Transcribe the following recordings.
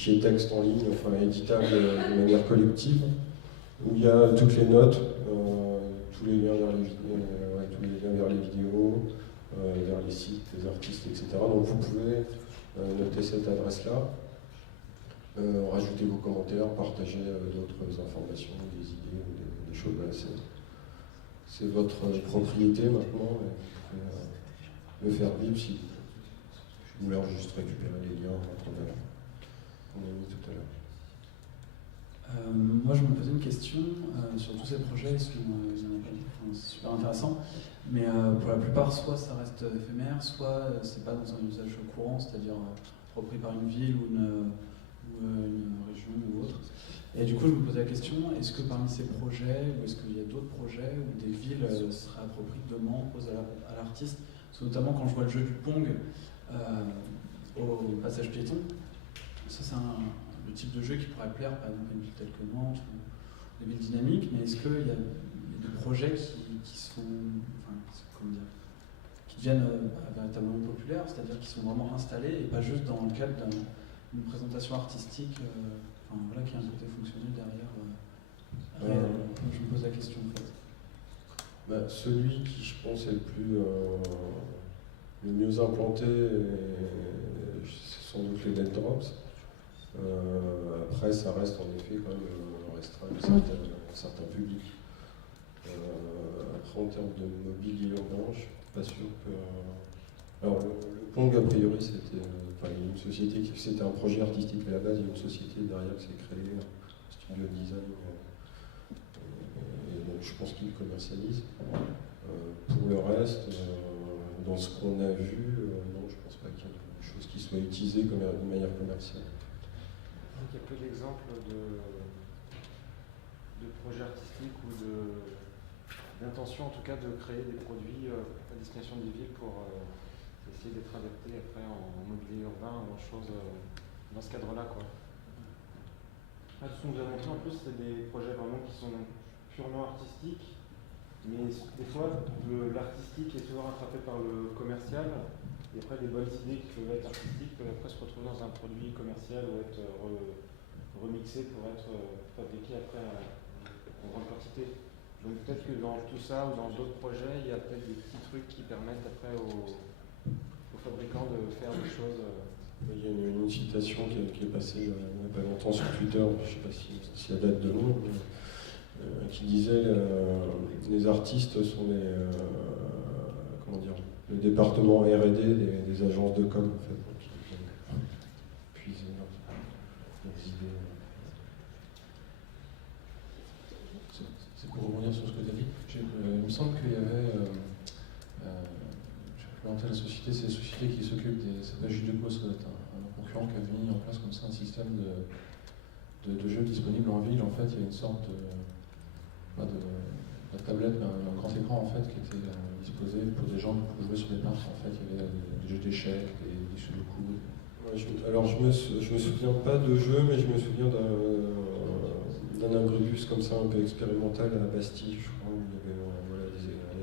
fichier texte en ligne, enfin éditable de manière collective, où il y a toutes les notes, tous les liens vers les vidéos, vers les sites, les artistes, etc. Donc vous pouvez noter cette adresse-là, rajouter vos commentaires, partager d'autres informations, des idées, des choses. Voilà, c'est votre propriété maintenant, et vous pouvez le faire vivre si vous voulez juste récupérer les liens qu'on a mis tout à l'heure. Moi, je me posais une question sur tous ces projets, c'est super intéressant, mais pour la plupart, soit ça reste éphémère, soit c'est pas dans un usage courant, c'est-à-dire repris par une ville ou une région ou autre. Et du coup, je me posais la question, est-ce que parmi ces projets, ou est-ce qu'il y a d'autres projets où des villes seraient appropriées demain à l'artiste? Parce que notamment quand je vois le jeu du Pong au passage piéton, ça c'est le type de jeu qui pourrait plaire par exemple à une ville telle que Nantes ou des villes dynamiques, mais est-ce qu'il y a des projets qui sont, qui deviennent véritablement populaires, c'est-à-dire qui sont vraiment installés et pas juste dans le cadre d'une présentation artistique, voilà, qui a un côté fonctionnel derrière. Je me pose la question en fait. Celui qui je pense est le mieux implanté, c'est sans doute les Dead Drops. Après, ça reste en effet quand même restreint à certains publics. Après, en termes de mobilier urbain, je suis pas sûr que. Alors, le Pong, a priori, c'était un projet artistique à la base, il y a une société derrière qui s'est créée, un studio de design. Et donc, je pense qu'ils commercialisent. Pour le reste, dans ce qu'on a vu, non, je pense pas qu'il y ait des choses qui soient utilisées de manière commerciale. Il y a peu d'exemples de projets artistiques ou d'intention en tout cas de créer des produits à destination des villes pour essayer d'être adaptés après en mobilier urbain ou en choses dans ce cadre-là, quoi. Ce qu'on nous a montré en plus, c'est des projets vraiment qui sont purement artistiques, mais des fois l'artistique est souvent rattrapé par le commercial, et après des bonnes idées qui peuvent être artistiques peuvent après se retrouver dans un produit commercial ou être remixé pour être fabriqué après en grande quantité. Donc peut-être que dans tout ça ou dans d'autres projets, il y a peut-être des petits trucs qui permettent après aux fabricants de faire des choses. Il y a une citation qui est passée il n'y a pas longtemps sur Twitter, je ne sais pas si elle date de nous, qui disait les artistes sont le département R&D des agences de com, en fait. Donc, ils puisent leurs idées. C'est pour rebondir sur ce que tu as dit. Il me semble qu'il y avait, je ne sais plus la société, c'est la société qui s'occupe ça doit être Judeco, ça doit être un concurrent qui a mis en place comme ça un système de jeux disponibles en ville. En fait, il y a une sorte de tablette, mais un grand écran en fait qui était disposé pour des gens pour jouer sur des parcs. En fait, il y avait des jeux d'échecs, des sudoku. Alors, je me souviens pas de jeu, mais je me souviens d'un agribus comme ça, un peu expérimental à la Bastille, je crois, où il y avait un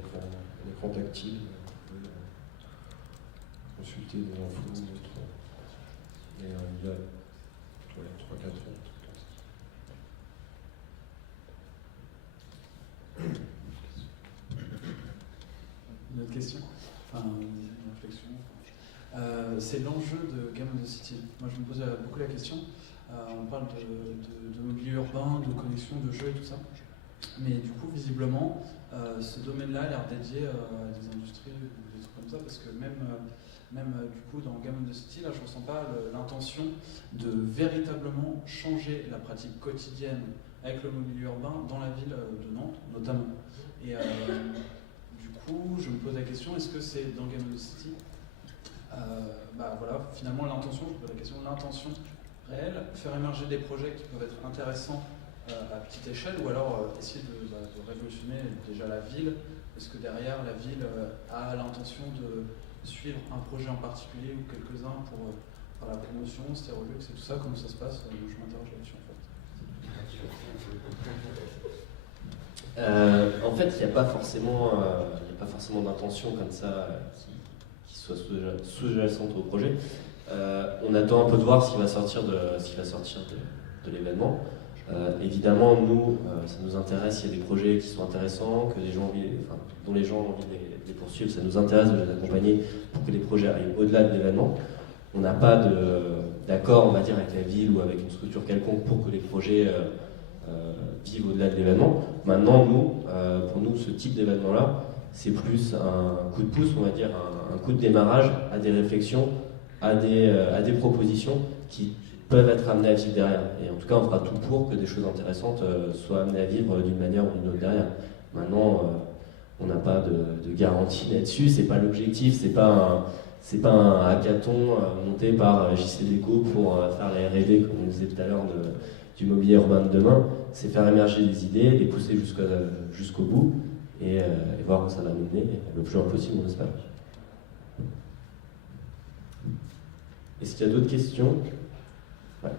écran tactile. On pouvait consulter des infos, et il y a 3-4 ans. Une autre question, une réflexion. C'est l'enjeu de Game of the City. Moi, je me pose beaucoup la question. On parle de mobilier urbain, de connexion, de jeux et tout ça. Mais du coup, visiblement, ce domaine-là a l'air dédié à des industries ou des trucs comme ça, parce que même du coup, dans Game of the City, là, je ne ressens pas l'intention de véritablement changer la pratique quotidienne avec le mobilier urbain dans la ville de Nantes, notamment. Et du coup, je me pose la question, est-ce que c'est dans Game of the City voilà, finalement l'intention, je me pose la question de l'intention réelle, faire émerger des projets qui peuvent être intéressants à petite échelle, ou alors essayer de révolutionner déjà la ville. Est-ce que derrière la ville a l'intention de suivre un projet en particulier ou quelques-uns pour faire la promotion, Stérolux et tout ça, comment ça se passe? Je m'interroge là-dessus en fait. En fait, il n'y a pas forcément d'intention comme ça qui soit sous-jacente au projet. On attend un peu de voir ce qui va sortir de l'événement. Évidemment, nous, ça nous intéresse, il y a des projets qui sont intéressants, que dont les gens ont envie de les poursuivre, ça nous intéresse de les accompagner pour que les projets arrivent au-delà de l'événement. On n'a pas d'accord, on va dire, avec la ville ou avec une structure quelconque pour que les projets vivent au-delà de l'événement. Maintenant, pour nous, ce type d'événement-là, c'est plus un coup de pouce, on va dire, un coup de démarrage à des réflexions, à des propositions qui peuvent être amenées à vivre derrière. Et en tout cas, on fera tout pour que des choses intéressantes soient amenées à vivre d'une manière ou d'une autre derrière. Maintenant, on n'a pas de garantie là-dessus, c'est pas l'objectif, c'est pas un hackathon monté par JCDecaux pour faire la R&D, comme on disait tout à l'heure, du mobilier urbain de demain. C'est faire émerger des idées, les pousser jusqu'au bout et voir où ça va mener le plus loin possible, on espère. Est-ce qu'il y a d'autres questions? Ouais.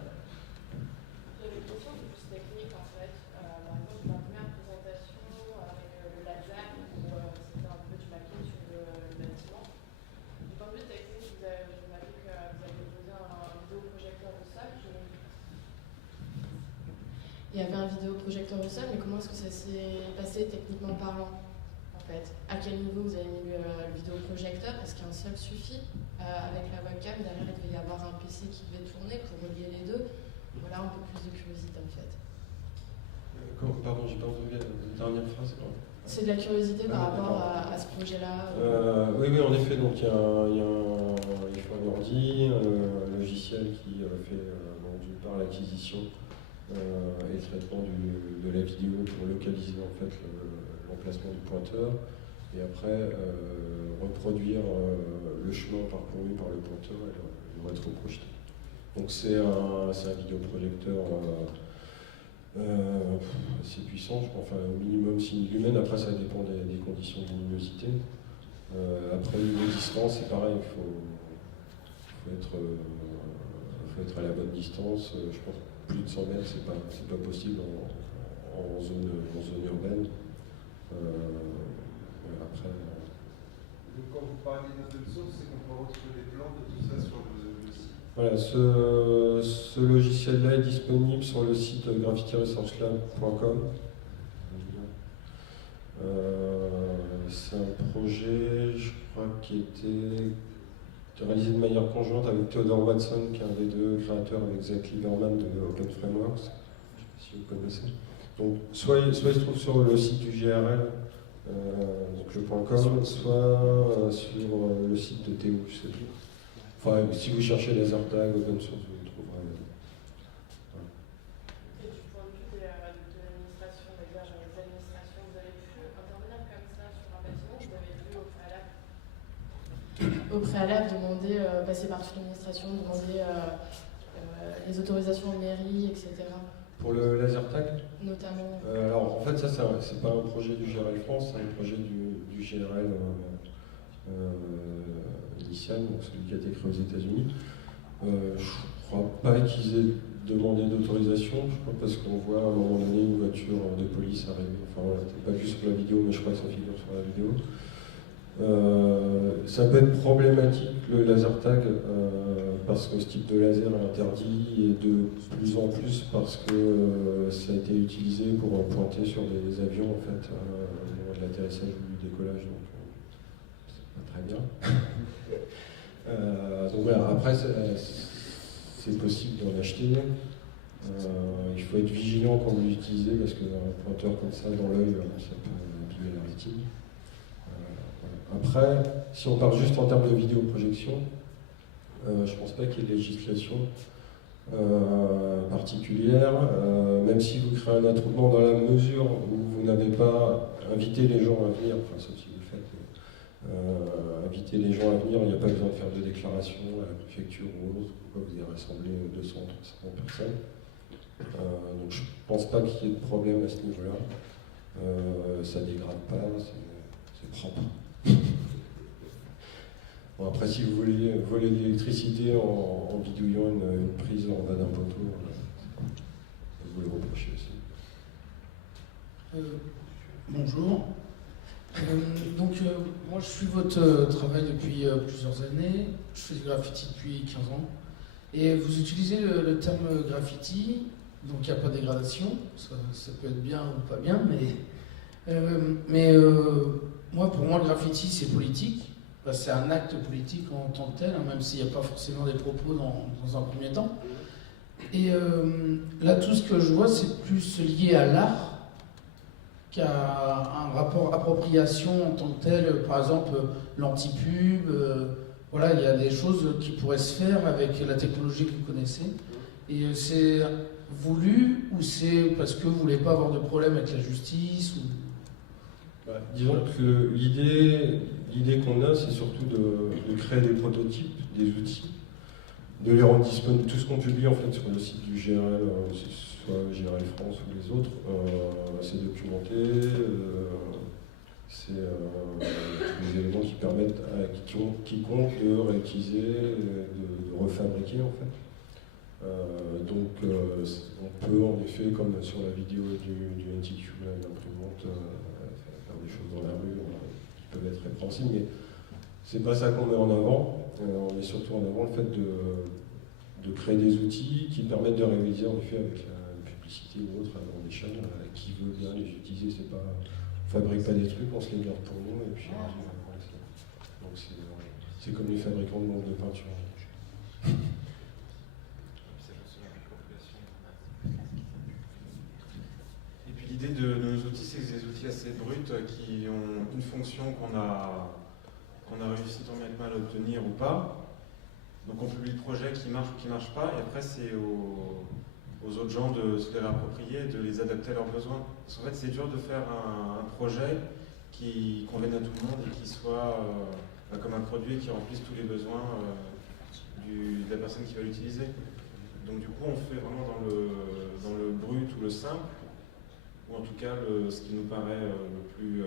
J'avais une question un peu plus technique en fait. Par exemple, ma première présentation avec le laser, où c'était un peu du mapping sur le bâtiment. Du point de vue technique, je m'imagine que vous avez posé un vidéoprojecteur au sol. Il y avait un vidéoprojecteur au sol, mais comment est-ce que ça s'est passé techniquement parlant en fait? À quel niveau vous avez mis le vidéoprojecteur? Est-ce qu'un seul suffit? Avec la webcam, derrière il devait y avoir un PC qui devait tourner pour relier les deux. Voilà un peu plus de curiosité en fait. Pardon, j'ai pas entendu la dernière phrase. C'est de la curiosité par rapport à ce projet-là. Oui, en effet, donc il faut un ordi, un logiciel qui fait d'une part l'acquisition et le traitement de la vidéo pour localiser en fait l'emplacement du pointeur et après reproduire le chemin parcouru par le pointeur et le rétroprojeter. Donc c'est un vidéoprojecteur assez puissant, je pense, enfin au minimum 6000 lumens, après ça dépend des conditions de luminosité. Après niveau distance, c'est pareil, il faut être à la bonne distance, je pense que plus de 100 mètres c'est pas possible en zone urbaine. Après, quand vous parlez d'open source, c'est qu'on peut retrouver des plans de tout ça sur le site. Voilà, ce logiciel-là est disponible sur le site graffiti-researchlab.com. C'est un projet, je crois, qui était réalisé de manière conjointe avec Theodore Watson, qui est un des deux créateurs, avec Zach Lieberman de Open Frameworks. Je ne sais pas si vous connaissez. Donc, soit il se trouve sur le site du GRL, donc le .com, soit sur le site de Théo, je sais plus. Enfin, si vous cherchez LaserTag, open source, vous le trouverez. Voilà. Et du point de vue de l'administration, des administrations, vous avez pu intervenir comme ça sur un bâtiment, vous avez pu au préalable demander, passer par toute l'administration, demander les autorisations de mairie, etc. Pour le LaserTag notamment. Alors en fait, ça c'est pas un projet du GRL France, c'est un projet du GRL initial, donc celui qui a été créé aux États-Unis. Je crois pas qu'ils aient demandé d'autorisation, je crois parce qu'on voit à un moment donné une voiture de police arriver. Enfin voilà, c'était pas vu sur la vidéo, mais je crois que ça figure sur la vidéo. Ça peut être problématique le laser tag parce que ce type de laser est interdit et de plus en plus parce que ça a été utilisé pour pointer sur des avions en fait au moment de l'atterrissage ou du décollage, donc c'est pas très bien. Donc voilà, après c'est possible d'en acheter. Il faut être vigilant quand vous l'utilisez parce qu'un pointeur comme ça dans l'œil, ça peut abîmer la rétine. Après, si on parle juste en termes de vidéoprojection, je pense pas qu'il y ait de législation particulière, même si vous créez un attroupement dans la mesure où vous n'avez pas invité les gens à venir, enfin sauf si vous le faites, inviter les gens à venir, il n'y a pas besoin de faire de déclaration à la préfecture ou autre, pourquoi vous avez rassemblé 200, 300 personnes. Donc je pense pas qu'il y ait de problème à ce niveau-là. Ça dégrade pas, c'est propre. Bon, après, si vous voulez voler de l'électricité en bidouillant une prise en bas d'un poteau, vous le reprochez aussi. Bonjour. Moi, je suis votre travail depuis plusieurs années. Je fais du graffiti depuis 15 ans. Et vous utilisez le terme graffiti, donc il n'y a pas de dégradation. Ça peut être bien ou pas bien, mais moi, pour moi, le graffiti, c'est politique. Enfin, c'est un acte politique en tant que tel, hein, même s'il n'y a pas forcément des propos dans un premier temps. Et là, tout ce que je vois, c'est plus lié à l'art qu'à un rapport appropriation en tant que tel. Par exemple, l'anti-pub, voilà, il y a des choses qui pourraient se faire avec la technologie que vous connaissez. Et c'est voulu ou c'est parce que vous ne voulez pas avoir de problème avec la justice ou... Disons que l'idée qu'on a, c'est surtout de créer des prototypes, des outils, de les rendre disponibles. Tout ce qu'on publie en fait sur le site du GRL, soit GRL France ou les autres, c'est documenté, c'est des éléments qui permettent à quiconque de réutiliser, de refabriquer en fait. Donc on peut en effet, comme sur la vidéo du NTQ, l'imprimante, faire des choses dans la rue qui peuvent être répréhensibles, mais c'est pas ça qu'on met en avant. On met surtout en avant le fait de créer des outils qui permettent de réaliser en effet avec la publicité ou autre à grande échelle, qui veut bien les utiliser. C'est pas, on fabrique pas des trucs, on se les garde pour nous et puis on laisse là. Donc c'est comme les fabricants de bombes de peinture. Et puis l'idée de nos outils, c'est que c'est des outils assez bruts qui ont une fonction qu'on a réussi tant bien que mal à obtenir ou pas. Donc on publie le projet qui marche ou qui ne marche pas, et après c'est aux autres gens de se les réapproprier, de les adapter à leurs besoins. Parce qu'en fait c'est dur de faire un projet qui convienne à tout le monde et qui soit comme un produit qui remplisse tous les besoins de la personne qui va l'utiliser. Donc du coup on fait vraiment dans le brut ou le simple, ou en tout cas ce qui nous paraît le plus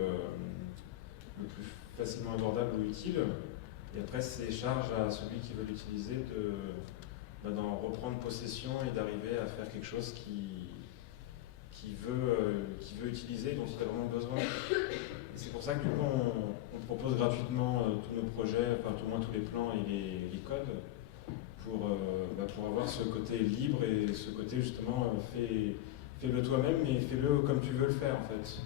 facilement abordable ou utile. Et après, c'est charge à celui qui veut l'utiliser d'en reprendre possession et d'arriver à faire quelque chose qu'il veut utiliser, dont il a vraiment besoin. Et c'est pour ça que du coup, on propose gratuitement tous nos projets, enfin tout au moins tous les plans et les codes, pour avoir ce côté libre et ce côté justement, fais-le toi-même, mais fais-le comme tu veux le faire en fait.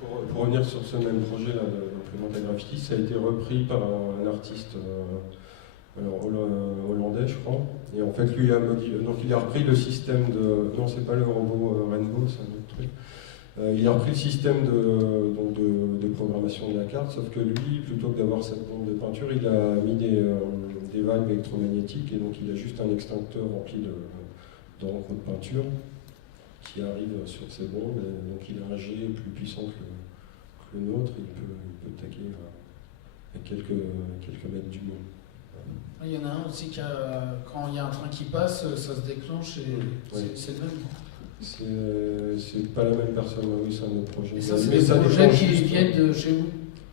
Pour revenir sur ce même projet là, d'imprimante à graffiti, ça a été repris par un artiste hollandais, je crois. Et en fait, lui, il a repris le système de... Non, c'est pas le robot Rainbow, c'est un autre truc. Il a repris le système de programmation de la carte, sauf que lui, plutôt que d'avoir cette bombe de peinture, il a mis des vagues électromagnétiques, et donc il a juste un extincteur rempli d'encre de peinture qui arrive sur ces bombes, et donc il a un jet plus puissant que le nôtre, il peut taquer à quelques mètres du mot. Il y en a un aussi quand il y a un train qui passe, ça se déclenche et oui. C'est le même. C'est pas la même personne, oui, c'est un autre projet. Et ça, c'est des projets qui viennent de chez vous?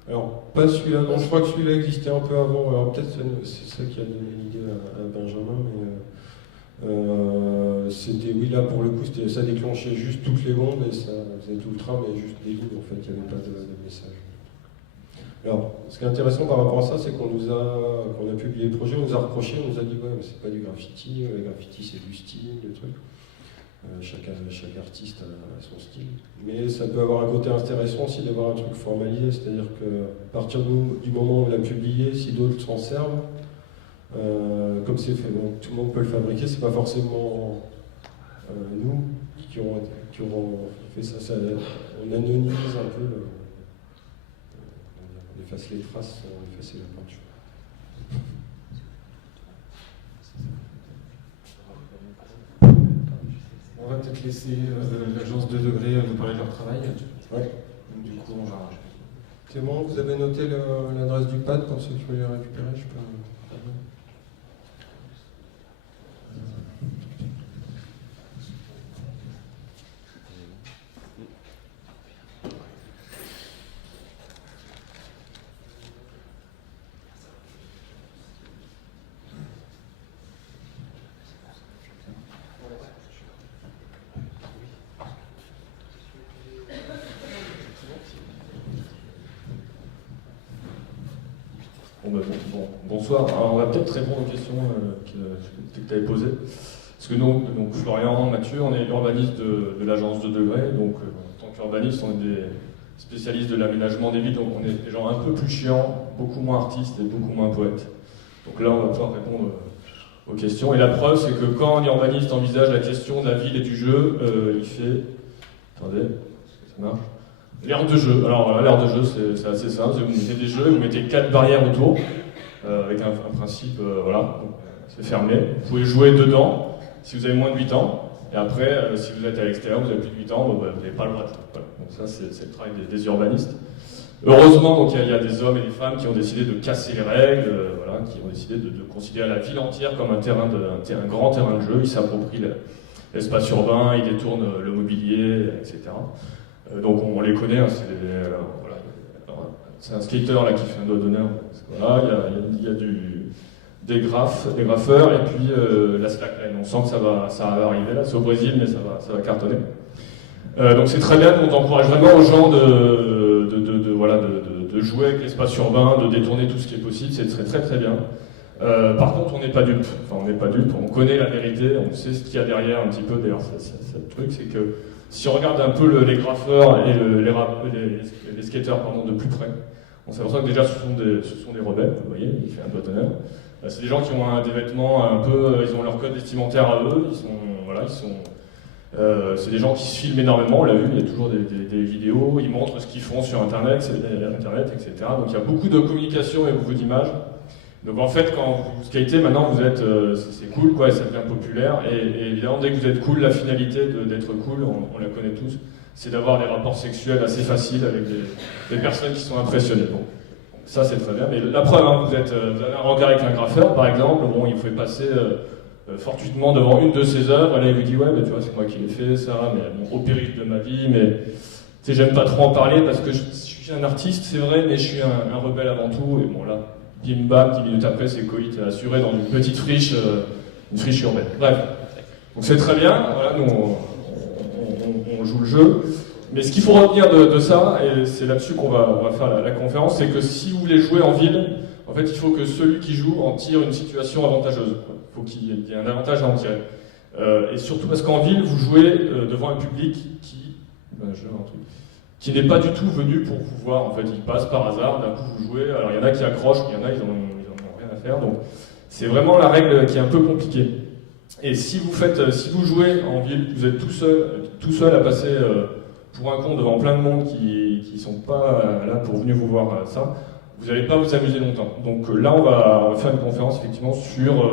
Alors, pas celui-là, non, je crois que celui-là existait un peu avant, alors peut-être c'est ça qui a donné l'idée à Benjamin, mais c'était, oui, là pour le coup, ça déclenchait juste toutes les bombes et ça faisait tout le train, mais juste des lignes, en fait, il n'y avait pas de message. Alors, ce qui est intéressant par rapport à ça, c'est qu'on a publié le projet, on nous a reproché, on nous a dit ouais, mais c'est pas du graffiti, le graffiti c'est du style, des trucs. Chaque artiste a son style. Mais ça peut avoir un côté intéressant aussi d'avoir un truc formalisé, c'est-à-dire qu'à partir du moment où on l'a publié, si d'autres s'en servent, comme c'est fait, donc tout le monde peut le fabriquer, c'est pas forcément nous qui auront fait ça, on anonymise un peu, on efface les traces sans effacer la peinture. On va peut-être laisser l'agence 2 degrés nous parler de leur travail. Ouais. Donc, du coup, on va... C'est bon, vous avez noté l'adresse du pad pour ceux qui veulent les récupérer, je peux... Bonsoir. Alors, on va peut-être répondre aux questions que tu avais posées. Parce que nous, donc Florian, Mathieu, on est urbanistes de l'agence 2 degrés. Donc, en tant qu'urbanistes, on est des spécialistes de l'aménagement des villes. Donc, on est des gens un peu plus chiants, beaucoup moins artistes et beaucoup moins poètes. Donc là, on va pouvoir répondre aux questions. Et la preuve, c'est que quand un urbaniste envisage la question de la ville et du jeu, il fait... Attendez, est-ce que ça marche ? L'aire de jeu. Alors voilà, l'aire de jeu, c'est assez simple. Vous mettez des jeux, vous mettez 4 barrières autour, avec un principe, voilà, c'est fermé. Vous pouvez jouer dedans, si vous avez moins de 8 ans. Et après, si vous êtes à l'extérieur, vous avez plus de 8 ans, vous n'avez pas le droit de jouer. Voilà. Donc ça, c'est le travail des urbanistes. Heureusement, donc il y a des hommes et des femmes qui ont décidé de casser les règles, voilà, qui ont décidé de considérer la ville entière comme un grand terrain de jeu. Ils s'approprient l'espace urbain, ils détournent le mobilier, etc. Donc on les connaît, hein, voilà, c'est un skater là qui fait un doigt d'honneur. Voilà, il y a des graffeurs et puis la slackline. On sent que ça va arriver là. C'est au Brésil, mais ça va cartonner. Donc c'est très bien. On encourage vraiment aux gens de jouer avec l'espace urbain, de détourner tout ce qui est possible. C'est très très bien. Par contre, on n'est pas dupes. Enfin, on n'est pas dupes. On connaît la vérité. On sait ce qu'il y a derrière un petit peu. D'ailleurs, c'est le truc, c'est que si on regarde un peu les graffeurs et les skateurs de plus près, on s'aperçoit que déjà ce sont des rebelles, vous voyez, il fait un doigt d'honneur. C'est des gens qui ont des vêtements un peu, ils ont leur code vestimentaire à eux, c'est des gens qui se filment énormément, on l'a vu, il y a toujours des vidéos, ils montrent ce qu'ils font sur Internet, etc. Donc il y a beaucoup de communication et beaucoup d'images. Donc en fait, quand vous skatez, maintenant vous êtes, c'est cool, quoi, et ça devient populaire. Et évidemment, dès que vous êtes cool, la finalité d'être cool, on la connaît tous, c'est d'avoir des rapports sexuels assez faciles avec des personnes qui sont impressionnées. Bon, ça c'est très bien. Mais la preuve, hein, vous avez un regard avec un graffeur, par exemple, bon, il vous fait passer fortuitement devant une de ses œuvres, et là il vous dit ouais, mais tu vois, c'est moi qui l'ai fait, ça, mais bon, au péril de ma vie, mais tu sais, j'aime pas trop en parler parce que je suis un artiste, c'est vrai, mais je suis un rebelle avant tout, et bon là. Bim bam, 10 minutes après, c'est coït assuré dans une petite friche, une friche urbaine. Bref, donc c'est très bien, voilà, nous on joue le jeu. Mais ce qu'il faut retenir de ça, et c'est là-dessus qu'on va faire la conférence, c'est que si vous voulez jouer en ville, en fait, il faut que celui qui joue en tire une situation avantageuse. Il faut qu'il y ait un avantage à en tirer. Et surtout parce qu'en ville, vous jouez devant un public qui n'est pas du tout venu pour vous voir. En fait, il passe par hasard, d'un coup vous jouez. Alors il y en a qui accrochent, il y en a ils en ont rien à faire. Donc c'est vraiment la règle qui est un peu compliquée. Et si vous jouez en ville, vous êtes tout seul à passer pour un con devant plein de monde qui sont pas là pour venir vous voir ça, vous n'allez pas vous amuser longtemps. Donc là, on va faire une conférence effectivement sur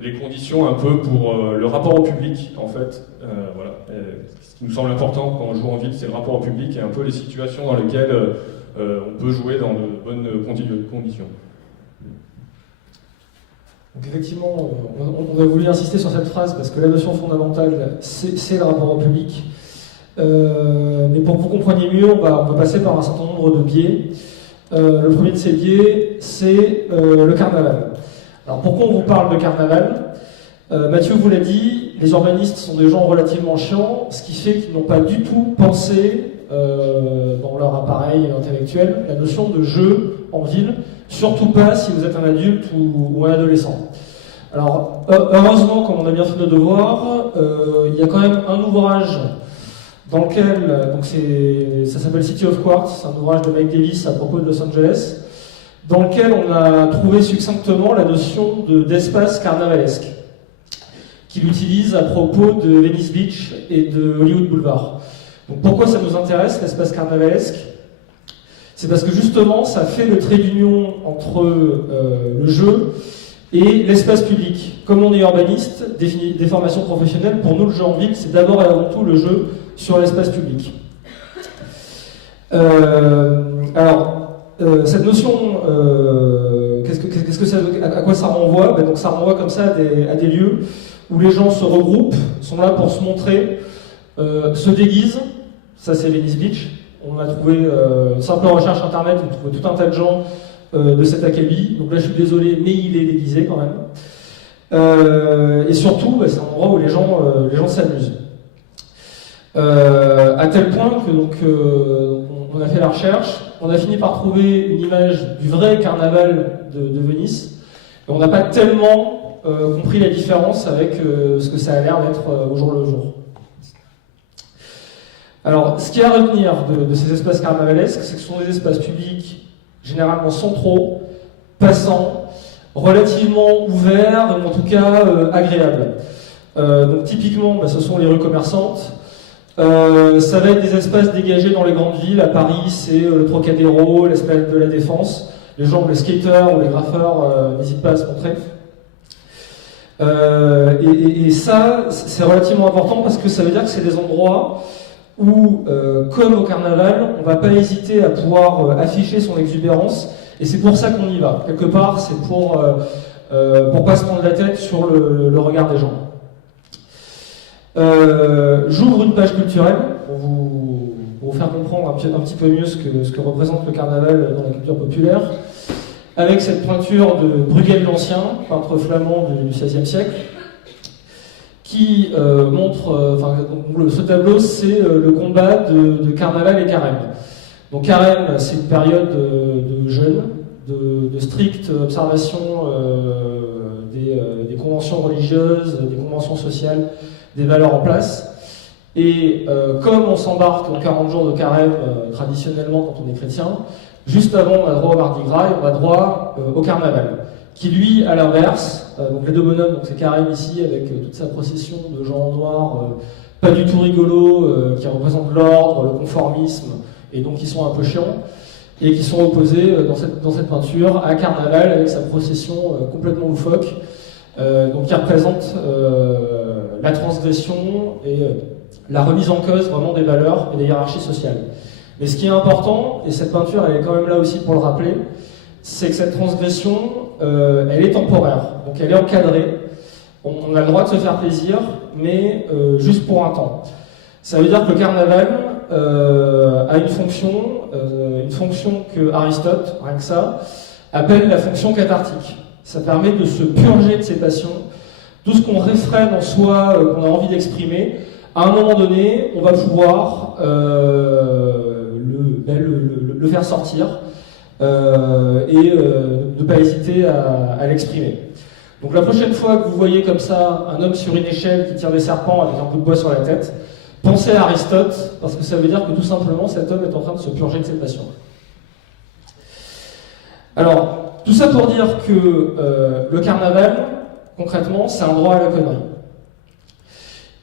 les conditions un peu pour le rapport au public, en fait. Voilà. Ce qui nous semble important quand on joue en ville, c'est le rapport au public et un peu les situations dans lesquelles on peut jouer dans de bonnes conditions. Donc effectivement, on a voulu insister sur cette phrase parce que la notion fondamentale, c'est le rapport au public. Mais pour que vous compreniez mieux, on va passer par un certain nombre de biais. Le premier de ces biais, c'est le carnaval. Alors pourquoi on vous parle de carnaval ? Mathieu vous l'a dit, les urbanistes sont des gens relativement chiants, ce qui fait qu'ils n'ont pas du tout pensé dans leur appareil intellectuel la notion de jeu en ville, surtout pas si vous êtes un adulte ou un adolescent. Alors heureusement, comme on a bien fait nos devoirs, il y a quand même un ouvrage dans lequel, donc ça s'appelle City of Quartz, c'est un ouvrage de Mike Davis à propos de Los Angeles, dans lequel on a trouvé succinctement la notion d'espace carnavalesque, qu'il utilise à propos de Venice Beach et de Hollywood Boulevard. Donc pourquoi ça nous intéresse, l'espace carnavalesque ? C'est parce que justement, ça fait le trait d'union entre le jeu et l'espace public. Comme on est urbaniste, des formations professionnelles, pour nous, le jeu en ville, c'est d'abord et avant tout le jeu sur l'espace public. Cette notion, à quoi ça renvoie ? Donc ça renvoie comme ça à des lieux où les gens se regroupent, sont là pour se montrer, se déguisent. Ça, c'est Venice Beach. On a trouvé une simple recherche internet, on trouve tout un tas de gens de cet acabit. Donc là, je suis désolé, mais il est déguisé quand même. Et surtout, c'est un endroit où les gens s'amusent. à tel point que on a fait la recherche, on a fini par trouver une image du vrai carnaval de Venise, et on n'a pas tellement compris la différence avec ce que ça a l'air d'être au jour le jour. Alors, ce qu'il y a à retenir de ces espaces carnavalesques, c'est que ce sont des espaces publics généralement centraux, passants, relativement ouverts, et en tout cas agréables. Donc typiquement, ce sont les rues commerçantes. Ça va être des espaces dégagés dans les grandes villes. À Paris, c'est le Trocadéro, l'Esplanade de la Défense. Les gens, les skateurs ou les graffeurs n'hésitent pas à se montrer. Et ça, c'est relativement important parce que ça veut dire que c'est des endroits où, comme au carnaval, on ne va pas hésiter à pouvoir afficher son exubérance. Et c'est pour ça qu'on y va. Quelque part, c'est pour pas se prendre la tête sur le regard des gens. J'ouvre une page culturelle pour vous faire comprendre un petit peu mieux ce que représente le carnaval dans la culture populaire, avec cette pointure de Bruegel l'Ancien, peintre flamand du XVIe siècle, qui montre, ce tableau, c'est le combat de carnaval et carême. Donc carême, c'est une période de jeûne, de stricte observation des conventions religieuses, des conventions sociales, des valeurs en place. Et comme on s'embarque en 40 jours de carême traditionnellement quand on est chrétien, juste avant on a droit au Mardi Gras et on a droit au carnaval, qui lui, à l'inverse, donc les deux bonhommes, donc c'est carême ici avec toute sa procession de gens en noir, pas du tout rigolo, qui représentent l'ordre, le conformisme, et donc qui sont un peu chiants, et qui sont opposés dans cette peinture à carnaval avec sa procession complètement loufoque, donc qui représente la transgression et la remise en cause vraiment des valeurs et des hiérarchies sociales. Mais ce qui est important, et cette peinture elle est quand même là aussi pour le rappeler, c'est que cette transgression elle est temporaire, donc elle est encadrée, on a le droit de se faire plaisir, mais juste pour un temps. Ça veut dire que le carnaval a une fonction que Aristote, rien que ça, appelle la fonction cathartique. Ça permet de se purger de ses passions, tout ce qu'on réfrène en soi, qu'on a envie d'exprimer. À un moment donné, on va pouvoir le faire sortir et ne pas hésiter à l'exprimer. Donc la prochaine fois que vous voyez comme ça un homme sur une échelle qui tire des serpents avec un coup de bois sur la tête, pensez à Aristote, parce que ça veut dire que tout simplement cet homme est en train de se purger de ses passions. Alors, tout ça pour dire que le carnaval, concrètement, c'est un droit à la connerie.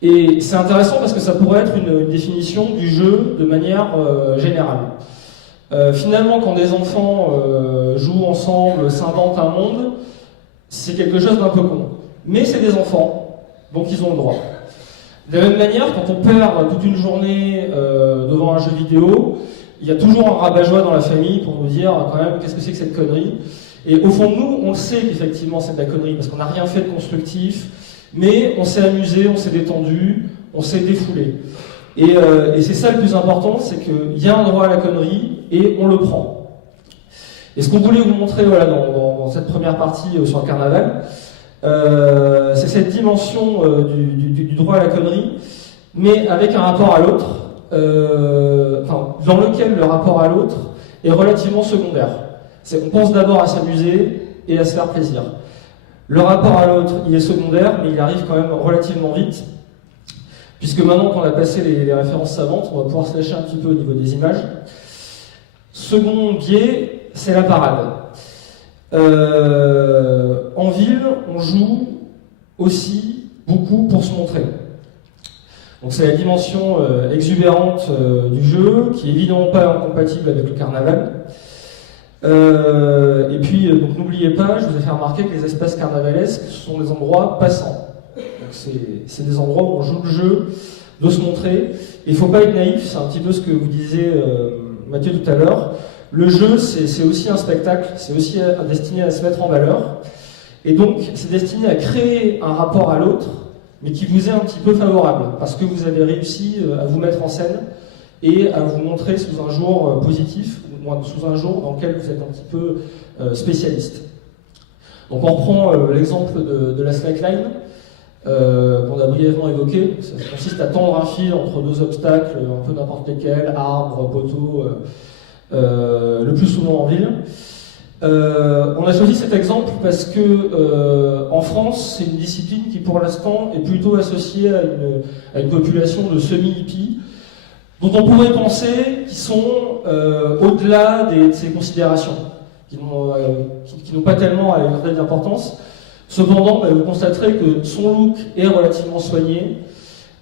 Et c'est intéressant parce que ça pourrait être une définition du jeu de manière générale. Finalement, quand des enfants jouent ensemble, s'inventent un monde, c'est quelque chose d'un peu con. Mais c'est des enfants, donc ils ont le droit. De la même manière, quand on perd toute une journée devant un jeu vidéo, il y a toujours un rabat-joie dans la famille pour nous dire quand même qu'est-ce que c'est que cette connerie. Et au fond de nous, on le sait qu'effectivement c'est de la connerie parce qu'on n'a rien fait de constructif, mais on s'est amusé, on s'est détendu, on s'est défoulé. Et c'est ça le plus important, c'est qu'il y a un droit à la connerie et on le prend. Et ce qu'on voulait vous montrer dans cette première partie sur le carnaval, c'est cette dimension du droit à la connerie, mais avec un rapport à l'autre, dans lequel le rapport à l'autre est relativement secondaire. On pense d'abord à s'amuser et à se faire plaisir. Le rapport à l'autre, il est secondaire, mais il arrive quand même relativement vite, puisque maintenant qu'on a passé les références savantes, on va pouvoir se lâcher un petit peu au niveau des images. Second biais, c'est la parade. En ville, on joue aussi beaucoup pour se montrer. Donc c'est la dimension exubérante du jeu, qui est évidemment pas incompatible avec le carnaval. Et puis, donc n'oubliez pas, je vous ai fait remarquer que les espaces carnavalesques ce sont des endroits passants. Donc c'est des endroits où on joue le jeu, de se montrer. Et il ne faut pas être naïf, c'est un petit peu ce que vous disiez Mathieu tout à l'heure. Le jeu, c'est aussi un spectacle, c'est aussi destiné à se mettre en valeur. Et donc, c'est destiné à créer un rapport à l'autre, mais qui vous est un petit peu favorable, parce que vous avez réussi à vous mettre en scène et à vous montrer sous un jour positif, ou sous un jour dans lequel vous êtes un petit peu spécialiste. Donc on reprend l'exemple de la slackline. qu'on a brièvement évoqué. Ça consiste à tendre un fil entre deux obstacles, un peu n'importe lesquels, arbres, poteaux, le plus souvent en ville. On a choisi cet exemple parce que en France, c'est une discipline qui pour l'instant est plutôt associée à une population de semi-hippies, dont on pourrait penser qu'ils sont au-delà de ces considérations, qui n'ont pas tellement à leur d'importance. Cependant, vous constaterez que son look est relativement soigné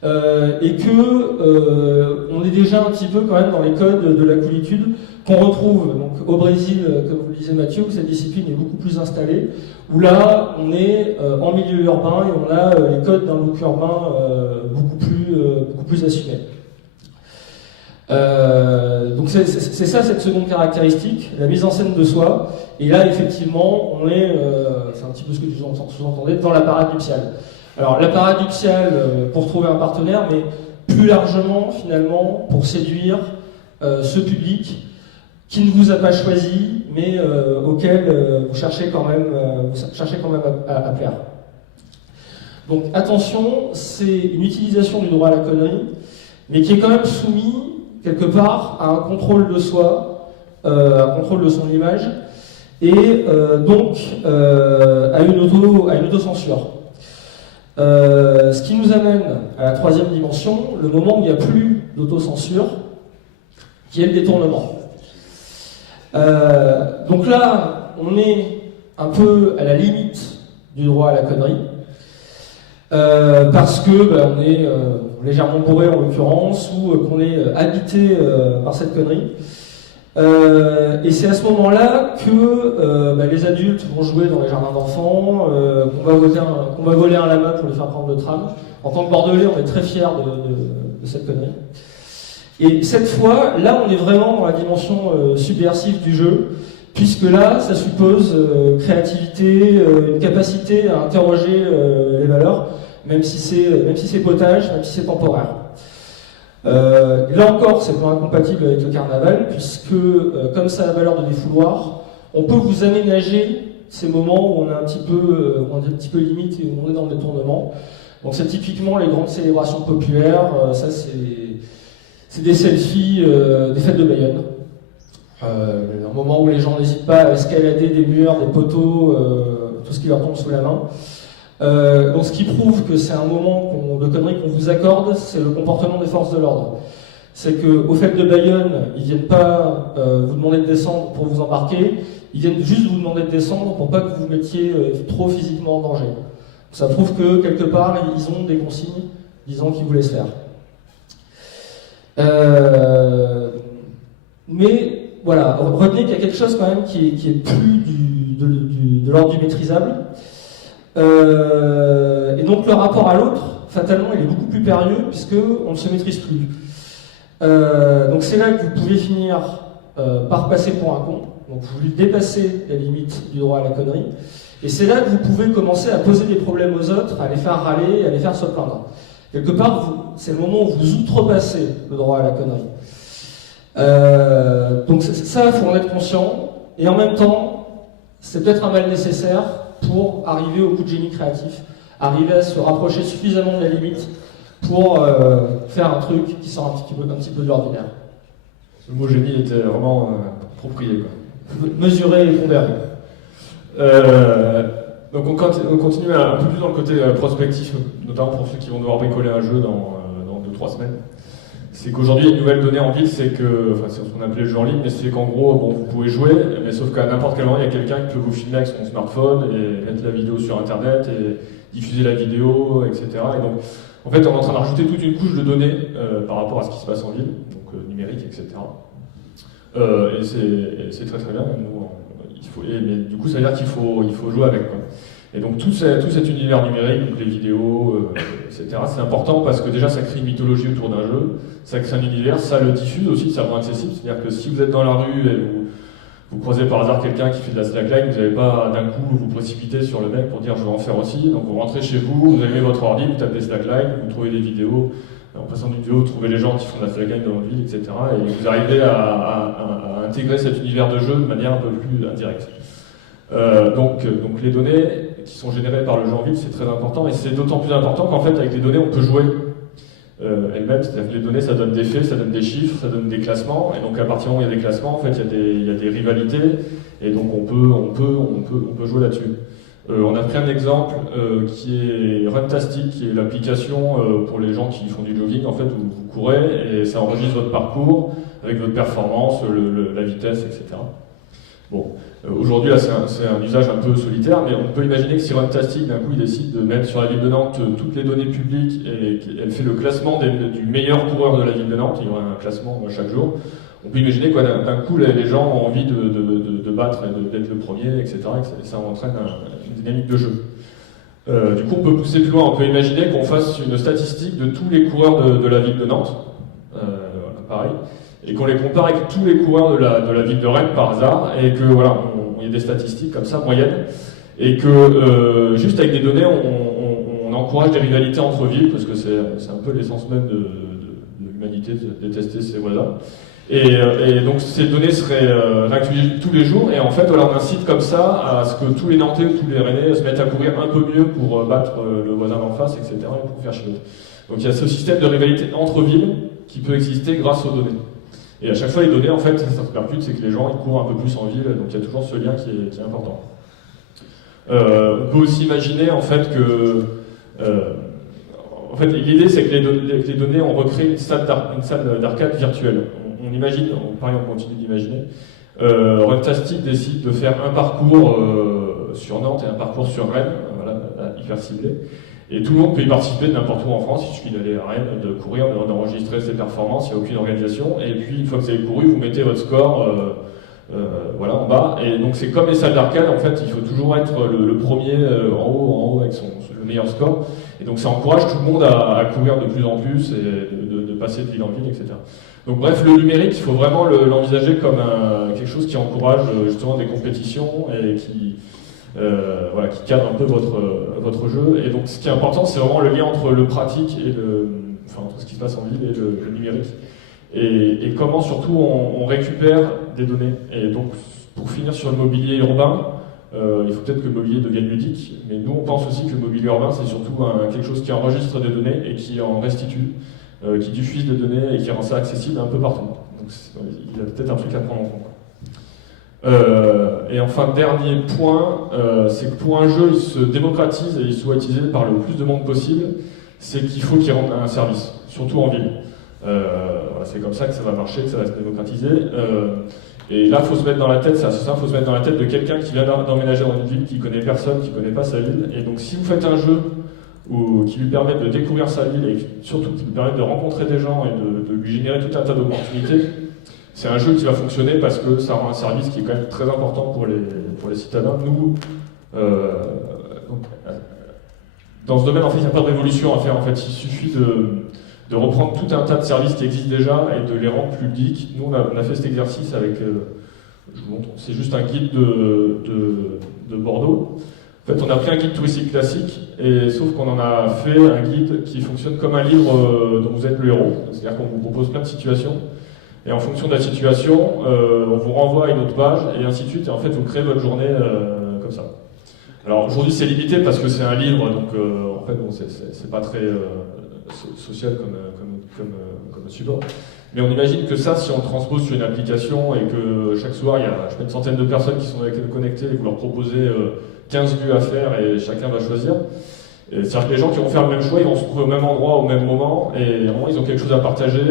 et que on est déjà un petit peu quand même dans les codes de la coolitude qu'on retrouve donc au Brésil, comme vous le disait Mathieu, où cette discipline est beaucoup plus installée, où là on est en milieu urbain et on a les codes d'un look urbain beaucoup plus assumés. Donc c'est ça cette seconde caractéristique, la mise en scène de soi. Et là effectivement on est, c'est un petit peu ce que tu sous-entendais, dans la parade nuptiale. Alors la parade nuptiale pour trouver un partenaire, mais plus largement finalement pour séduire ce public qui ne vous a pas choisi, mais auquel vous cherchez quand même à plaire. Donc attention, c'est une utilisation du droit à la connerie, mais qui est quand même soumis quelque part à un contrôle de soi, un contrôle de son image, et donc à une autocensure. Ce qui nous amène à la troisième dimension, le moment où il n'y a plus d'autocensure, qui est le détournement. Donc là, on est un peu à la limite du droit à la connerie, parce que on est légèrement bourré en l'occurrence, ou qu'on est habité par cette connerie. Et c'est à ce moment-là que les adultes vont jouer dans les jardins d'enfants, qu'on va voler un lama pour lui faire prendre le tram. En tant que Bordelais, on est très fiers de cette connerie. Et cette fois, là, on est vraiment dans la dimension subversive du jeu, puisque là, ça suppose créativité, une capacité à interroger les valeurs, même si c'est potage, même si c'est temporaire. Là encore, c'est pas incompatible avec le carnaval, puisque comme ça a la valeur de défouloir, on peut vous aménager ces moments où on est un petit peu limite et où on est dans le détournement. Donc c'est typiquement les grandes célébrations populaires, ça c'est des selfies des fêtes de Bayonne. Un moment où les gens n'hésitent pas à escalader des murs, des poteaux, tout ce qui leur tombe sous la main. Donc ce qui prouve que c'est un moment de connerie qu'on vous accorde, c'est le comportement des forces de l'ordre. C'est qu'au fait de Bayonne, ils viennent pas vous demander de descendre pour vous embarquer, ils viennent juste vous demander de descendre pour pas que vous vous mettiez trop physiquement en danger. Ça prouve que quelque part, ils ont des consignes disant qu'ils vous laissent faire. Mais voilà, retenez qu'il y a quelque chose quand même qui est plus de l'ordre du maîtrisable. Et donc le rapport à l'autre, fatalement, il est beaucoup plus périlleux puisqu'on ne se maîtrise plus. Donc c'est là que vous pouvez finir par passer pour un con. Donc vous dépassez la limite du droit à la connerie. Et c'est là que vous pouvez commencer à poser des problèmes aux autres, à les faire râler, à les faire se plaindre. Quelque part, c'est le moment où vous outrepassez le droit à la connerie. Donc ça, il faut en être conscient. Et en même temps, c'est peut-être un mal nécessaire pour arriver au coup de génie créatif, arriver à se rapprocher suffisamment de la limite pour faire un truc qui sort un petit peu de l'ordinaire. Le mot génie était vraiment approprié, quoi. Mesurer et pondérer. Donc on continue un peu plus dans le côté prospectif, notamment pour ceux qui vont devoir bricoler un jeu dans 2-3 semaines. C'est qu'aujourd'hui, une nouvelle donnée en ville, c'est ce qu'on appelait le jeu en ligne, mais c'est qu'en gros, vous pouvez jouer, mais sauf qu'à n'importe quel moment, il y a quelqu'un qui peut vous filmer avec son smartphone et mettre la vidéo sur Internet et diffuser la vidéo, etc. Et donc, en fait, on est en train de rajouter toute une couche de données par rapport à ce qui se passe en ville, donc numérique, etc. Et c'est très très bien. Mais du coup, ça veut dire qu'il faut jouer avec, quoi. Et donc tout cet univers numérique, donc les vidéos, etc., c'est important parce que déjà ça crée une mythologie autour d'un jeu, ça crée un univers, ça le diffuse aussi, ça rend accessible. C'est-à-dire que si vous êtes dans la rue et vous croisez par hasard quelqu'un qui fait de la slackline, vous n'allez pas d'un coup vous précipiter sur le mec pour dire je vais en faire aussi. Donc vous rentrez chez vous, vous allumez votre ordi, vous tapez slackline, vous trouvez des vidéos, en passant d'une vidéo, vous trouvez les gens qui font de la slackline dans votre ville, etc. Et vous arrivez à intégrer cet univers de jeu de manière un peu plus indirecte. Donc les données qui sont générées par le jeu en ville, c'est très important, et c'est d'autant plus important qu'en fait, avec les données, on peut jouer elles-mêmes. C'est-à-dire que les données, ça donne des faits, ça donne des chiffres, ça donne des classements, et donc à partir du moment où il y a des classements, en fait, il y a des rivalités, et donc on peut jouer là-dessus. On a pris un exemple qui est Runtastic, qui est l'application pour les gens qui font du jogging, en fait, où vous courez, et ça enregistre votre parcours avec votre performance, la vitesse, etc. Bon, aujourd'hui, là, c'est un usage un peu solitaire, mais on peut imaginer que si Runtastic, d'un coup, il décide de mettre sur la ville de Nantes toutes les données publiques et qu'elle fait le classement du meilleur coureur de la ville de Nantes, il y aura un classement chaque jour, on peut imaginer quoi, d'un coup, les gens ont envie de battre et d'être le premier, etc., et ça entraîne une dynamique de jeu. Du coup, on peut pousser plus loin, on peut imaginer qu'on fasse une statistique de tous les coureurs de la ville de Nantes, pareil, et qu'on les compare avec tous les coureurs de la ville de Rennes par hasard, et que voilà, il y a des statistiques comme ça, moyennes, et que juste avec des données, on encourage des rivalités entre villes, parce que c'est un peu l'essence même de l'humanité, de détester ses voisins. Et donc ces données seraient réactualisées tous les jours, et en fait voilà, on incite comme ça à ce que tous les Nantais ou tous les Rennais se mettent à courir un peu mieux pour battre le voisin d'en face, etc., et pour faire chier l'autre. Donc il y a ce système de rivalité entre villes qui peut exister grâce aux données. Et à chaque fois, les données, en fait, ça se percute, c'est que les gens ils courent un peu plus en ville, donc il y a toujours ce lien qui est important. On peut aussi imaginer, en fait, que... en fait, l'idée, c'est que les données, on recrée une salle d'arcade virtuelle. On imagine, pareil, on continue d'imaginer. Runtastic décide de faire un parcours sur Nantes et un parcours sur Rennes, voilà, hyper ciblé. Et tout le monde peut y participer de n'importe où en France, il suffit d'aller à Rennes, de courir, d'enregistrer ses performances, il n'y a aucune organisation. Et puis, une fois que vous avez couru, vous mettez votre score voilà, en bas. Et donc, c'est comme les salles d'arcade, en fait, il faut toujours être le premier en haut avec le meilleur score. Et donc, ça encourage tout le monde à courir de plus en plus et de passer de ville en ville, etc. Donc, bref, le numérique, il faut vraiment l'envisager comme quelque chose qui encourage justement des compétitions et qui cadre un peu votre jeu. Et donc, ce qui est important, c'est vraiment le lien entre le pratique et entre ce qui se passe en ville et le numérique. Et comment, surtout, on récupère des données. Et donc, pour finir sur le mobilier urbain, il faut peut-être que le mobilier devienne ludique, mais nous, on pense aussi que le mobilier urbain, c'est surtout quelque chose qui enregistre des données et qui en restitue, qui diffuse des données et qui rend ça accessible un peu partout. Donc, il y a peut-être un truc à prendre en compte. Et enfin, dernier point, c'est que pour un jeu, il se démocratise et il soit utilisé par le plus de monde possible, c'est qu'il faut qu'il rende un service, surtout en ville. Voilà, c'est comme ça que ça va marcher, que ça va se démocratiser. Et là, il faut se mettre dans la tête, c'est assez simple, il faut se mettre dans la tête de quelqu'un qui vient d'emménager dans une ville, qui connaît personne, qui connaît pas sa ville. Et donc, si vous faites un jeu qui lui permet de découvrir sa ville et surtout qui lui permet de rencontrer des gens et de lui générer tout un tas d'opportunités, c'est un jeu qui va fonctionner parce que ça rend un service qui est quand même très important pour les citadins. Nous, dans ce domaine, en fait, il n'y a pas de révolution à faire. En fait, il suffit de reprendre tout un tas de services qui existent déjà et de les rendre plus ludiques. Nous, on a fait cet exercice avec, je vous montre, c'est juste un guide de Bordeaux. En fait, on a pris un guide touristique classique, et sauf qu'on en a fait un guide qui fonctionne comme un livre dont vous êtes le héros. C'est-à-dire qu'on vous propose plein de situations. Et en fonction de la situation, on vous renvoie à une autre page, et ainsi de suite, et en fait, vous créez votre journée comme ça. Alors aujourd'hui, c'est limité parce que c'est un livre, donc en fait, bon, c'est pas très social comme support. Mais on imagine que ça, si on le transpose sur une application, et que chaque soir, il y a une centaine de personnes qui sont connectées, et que vous leur proposez 15 lieux à faire, et chacun va choisir. C'est-à-dire que les gens qui vont faire le même choix, ils vont se trouver au même endroit, au même moment, et vraiment, ils ont quelque chose à partager.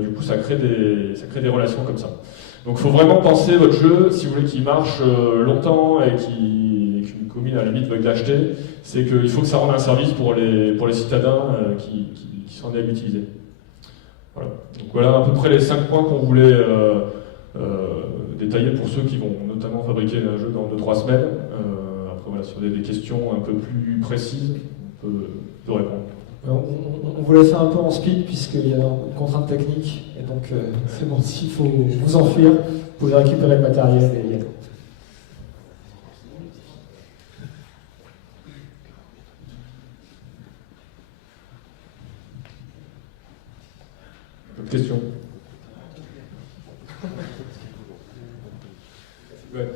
Du coup, ça crée des relations comme ça. Donc, il faut vraiment penser votre jeu, si vous voulez qu'il marche longtemps et qu'une commune à la limite veuille l'acheter, c'est qu'il faut que ça rende un service pour les citadins qui sont amenés à l'utiliser. Voilà. Donc voilà à peu près les 5 points qu'on voulait détailler pour ceux qui vont notamment fabriquer un jeu dans 2-3 semaines. Après, voilà, sur des questions un peu plus précises, on peut répondre. On vous laisse un peu en speed puisqu'il y a une contrainte technique, et donc c'est bon, s'il faut vous enfuir, vous pouvez récupérer le matériel et y aller. D'autres questions? Ouais.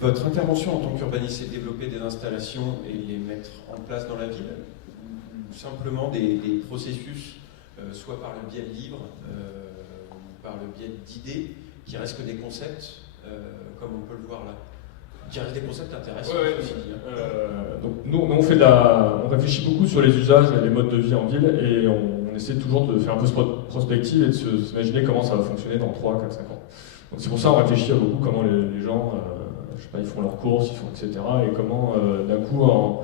Votre intervention en tant qu'urbaniste, c'est de développer des installations et les mettre en place dans la ville, ou simplement des processus, soit par le biais de livres, ou par le biais d'idées, qui restent que des concepts, comme on peut le voir là, qui restent des concepts intéressants. Donc nous on réfléchit beaucoup sur les usages et les modes de vie en ville, et on essaie toujours de faire un peu de prospective et de s'imaginer comment ça va fonctionner dans 3, 4, 5 ans. Donc c'est pour ça qu'on réfléchit à beaucoup comment les gens, je sais pas, ils font leurs courses, ils font etc. Et comment d'un coup, en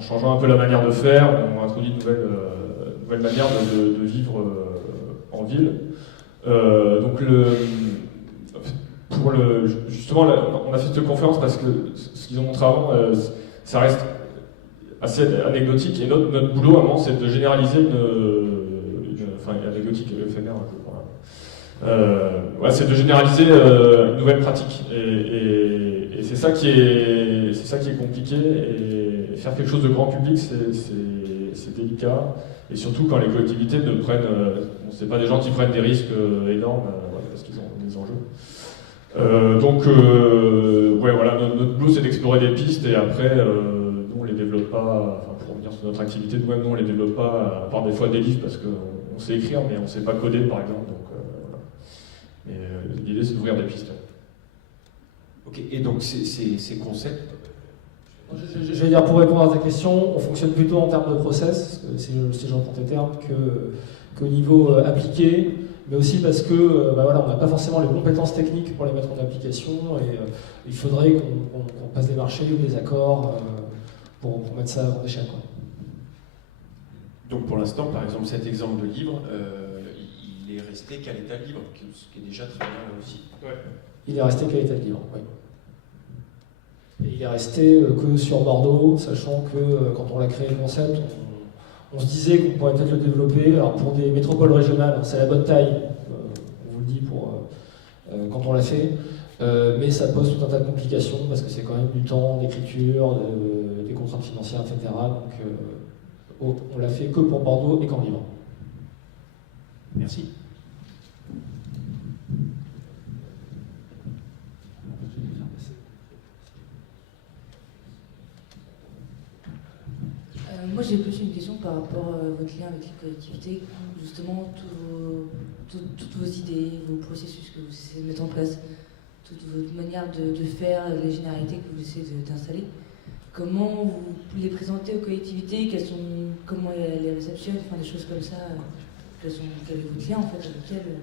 changeant un peu la manière de faire, on introduit une nouvelle manière de vivre en ville. Justement, on a fait cette conférence parce que ce qu'ils ont montré avant, ça reste assez anecdotique, et notre boulot, vraiment, c'est de généraliser anecdotique, éphémère, c'est de généraliser une nouvelle pratique, et c'est ça qui est compliqué, et faire quelque chose de grand public, c'est délicat, et surtout quand les collectivités ne prennent, c'est pas des gens qui prennent des risques énormes, parce qu'ils ont des enjeux. Notre boulot, c'est d'explorer des pistes, et après, nous on les développe pas, pour revenir sur notre activité, nous on les développe pas, à part des fois des livres, parce qu'on sait écrire, mais on sait pas coder, par exemple. Donc, Mais l'idée, c'est d'ouvrir des pistes. Ok, et donc ces concepts. Je vais dire, pour répondre à ta question, on fonctionne plutôt en termes de process, si j'entends tes termes, qu'au niveau appliqué, mais aussi parce que on n'a pas forcément les compétences techniques pour les mettre en application, et il faudrait qu'on passe des marchés ou des accords pour mettre ça en échelle. Donc pour l'instant, par exemple, cet exemple de livre, il est resté qu'à l'état de livre, ce qui est déjà très bien là aussi. Ouais. Il est resté qu'à l'état de livre, oui. Et il est resté que sur Bordeaux, sachant que quand on l'a créé le concept, on se disait qu'on pourrait peut-être le développer. Alors pour des métropoles régionales, c'est la bonne taille, on vous le dit quand on l'a fait, mais ça pose tout un tas de complications parce que c'est quand même du temps, d'écriture, des contraintes financières, etc. Donc on l'a fait que pour Bordeaux et qu'en libre. Merci. Moi j'ai plus une question par rapport à votre lien avec les collectivités, justement toutes vos idées, vos processus que vous essayez de mettre en place, toute votre manière de faire, les généralités que vous essayez d'installer. Comment vous les présentez aux collectivités, comment elles les réceptionnent, des choses comme ça, quel est votre lien en fait avec elles,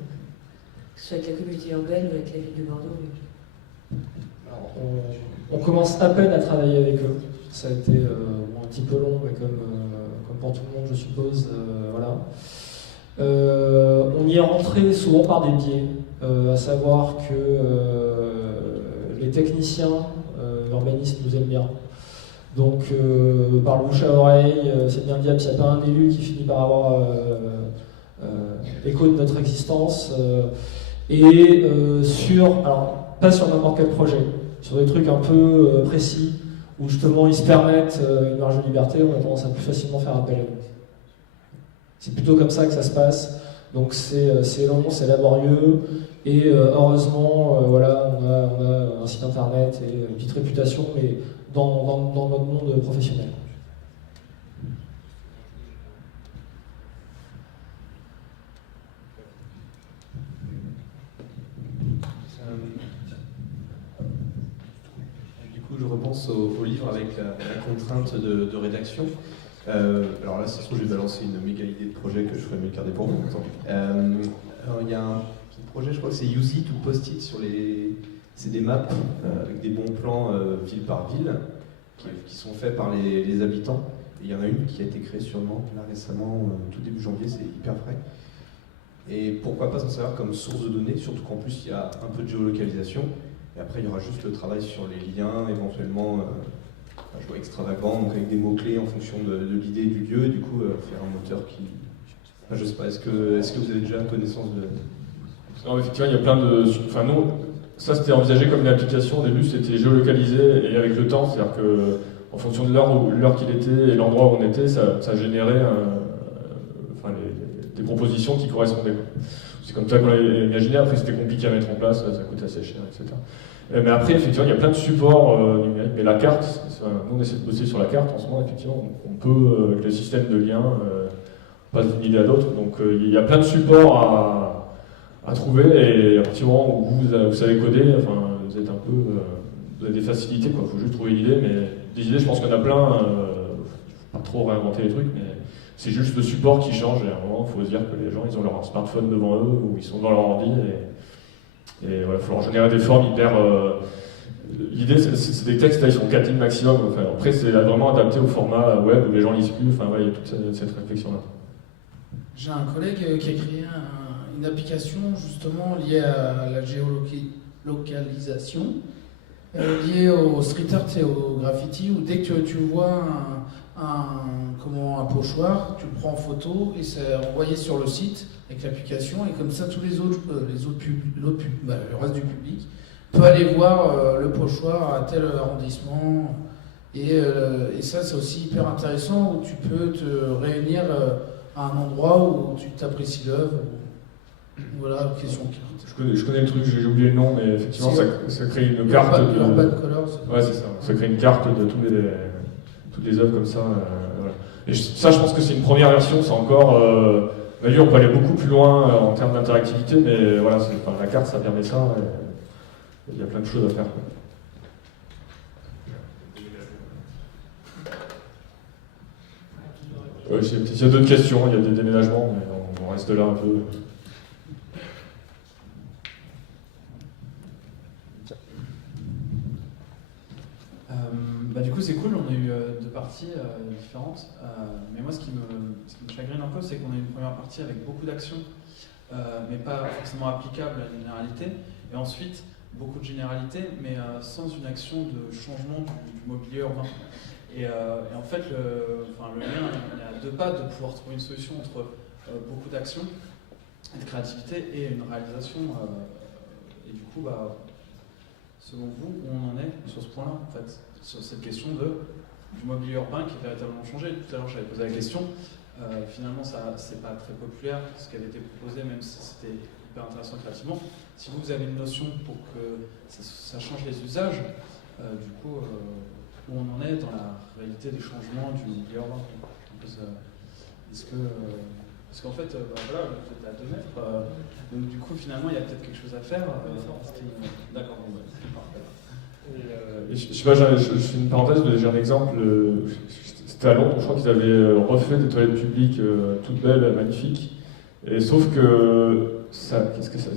que ce soit avec la communauté urbaine ou avec la ville de Bordeaux. Alors, on commence à peine à travailler avec eux. Ça a été un petit peu long, mais comme pour tout le monde, je suppose. On y est rentré souvent par des biais, à savoir que les techniciens urbanistes nous aiment bien. Donc, par le bouche à oreille, c'est bien diable, s'il n'y a pas un élu qui finit par avoir l'écho de notre existence. Alors, pas sur n'importe quel projet, sur des trucs un peu précis, où justement ils se permettent une marge de liberté, on a tendance à plus facilement faire appel à eux. C'est plutôt comme ça que ça se passe, donc c'est long, c'est laborieux, et heureusement, on a un site internet et une petite réputation, mais dans notre monde professionnel. Je repense au livre avec la contrainte de rédaction. Alors là, ça se trouve, je vais balancer une méga idée de projet que je ferai mieux garder pour moi. Il y a un petit projet, je crois que c'est Use It ou Post-it sur c'est des maps avec des bons plans ville par ville qui sont faits par les habitants. Et il y en a une qui a été créée sur Nantes là récemment, tout début janvier, c'est hyper frais. Et pourquoi pas s'en servir comme source de données, surtout qu'en plus il y a un peu de géolocalisation. Et après, il y aura juste le travail sur les liens, éventuellement, je vois extravagant, donc avec des mots-clés en fonction de l'idée du lieu, et du coup, faire un moteur qui... je sais pas, est-ce que vous avez déjà connaissance de... Non, effectivement, il y a plein de... Enfin, nous, ça c'était envisagé comme une application, au début c'était géolocalisé, et avec le temps, c'est-à-dire qu'en fonction de l'heure qu'il était et l'endroit où on était, ça générait des propositions qui correspondaient, quoi. C'est comme ça qu'on l'avait imaginé. Après, c'était compliqué à mettre en place, ça coûtait assez cher, etc. Mais après, effectivement, il y a plein de supports numériques. Mais la carte, nous on essaie de bosser sur la carte en ce moment, effectivement. On peut, avec le système de lien, passer d'une idée à l'autre. Donc il y a plein de supports à trouver. Et à partir du moment où vous savez coder, enfin, vous êtes un peu. Vous avez des facilités, quoi. Il faut juste trouver une idée. Mais des idées, je pense qu'il y en a plein. Il ne faut pas trop réinventer les trucs. Mais c'est juste le support qui change. Et à un moment, il faut se dire que les gens, ils ont leur smartphone devant eux ou ils sont devant leur ordi. Et voilà, il faut leur générer des formes hyper. L'idée, c'est des textes, là, ils sont 4 lignes maximum. Enfin, après, c'est vraiment adapté au format web où les gens lisent plus. Enfin, voilà, il y a toute cette réflexion-là. J'ai un collègue qui a créé une application justement liée à la géolocalisation, liée au street art et au graffiti, où dès que tu vois un pochoir, tu le prends en photo et c'est envoyé sur le site avec l'application, et comme ça tous le reste du public peut aller voir le pochoir à tel arrondissement, et ça c'est aussi hyper intéressant, où tu peux te réunir à un endroit où tu t'apprécies l'œuvre. Voilà, question. Je connais le truc, j'ai oublié le nom, mais effectivement ça crée une carte de... Urban Colors. Ouais, c'est ça, ça crée une carte de toutes les œuvres comme ça. Voilà. Et ça, je pense que c'est une première version, c'est encore... on peut aller beaucoup plus loin en termes d'interactivité, mais voilà, la carte, ça permet ça. Il y a plein de choses à faire, quoi. S'il y a d'autres questions, il y a des déménagements, mais on reste là un peu. Du coup, c'est cool, on a eu 2 parties différentes. Mais moi, ce qui me chagrine un peu, c'est qu'on a une première partie avec beaucoup d'actions, mais pas forcément applicables à la généralité. Et ensuite, beaucoup de généralité, mais sans une action de changement du mobilier urbain. Et en fait, le lien, il est à 2 pas de pouvoir trouver une solution entre beaucoup d'action et de créativité et une réalisation. Et du coup, selon vous, où on en est sur ce point-là, en fait, sur cette question du mobilier urbain qui est véritablement changé. Tout à l'heure, j'avais posé la question. Finalement, c'est pas très populaire ce qui avait été proposé, même si c'était hyper intéressant créativement. Si vous avez une notion pour que ça change les usages, du coup, où on en est dans la réalité des changements du mobilier urbain. Parce qu'en fait, voilà, vous êtes à 2 mètres, donc du coup, finalement, il y a peut-être quelque chose à faire. D'accord, parfait. Je sais pas, je fais une parenthèse, j'ai un exemple. C'était à Londres, je crois qu'ils avaient refait des toilettes publiques toutes belles, magnifiques. Et sauf que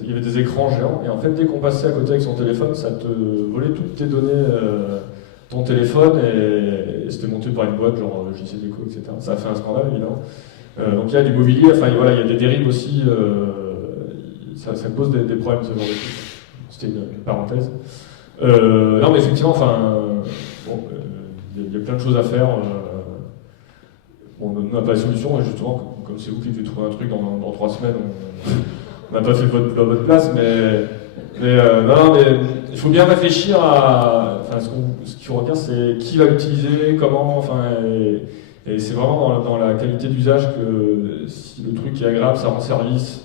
il y avait des écrans géants, et en fait, dès qu'on passait à côté avec son téléphone, ça te volait toutes tes données, ton téléphone, et c'était monté par une boîte, genre JC Déco, etc. Ça a fait un scandale, évidemment. Donc il y a du mobilier, enfin voilà, il y a des dérives aussi, ça pose des problèmes, ce genre de choses. C'était une parenthèse. Non, mais effectivement, il y a plein de choses à faire. On n'a pas de solution, et justement, comme c'est vous qui devez trouver un truc dans 3 semaines, on n'a pas fait votre place, mais non, mais il faut bien réfléchir à. Ce qu'il faut regarder, c'est qui va l'utiliser, comment, et c'est vraiment dans la qualité d'usage que si le truc est agréable, ça rend service,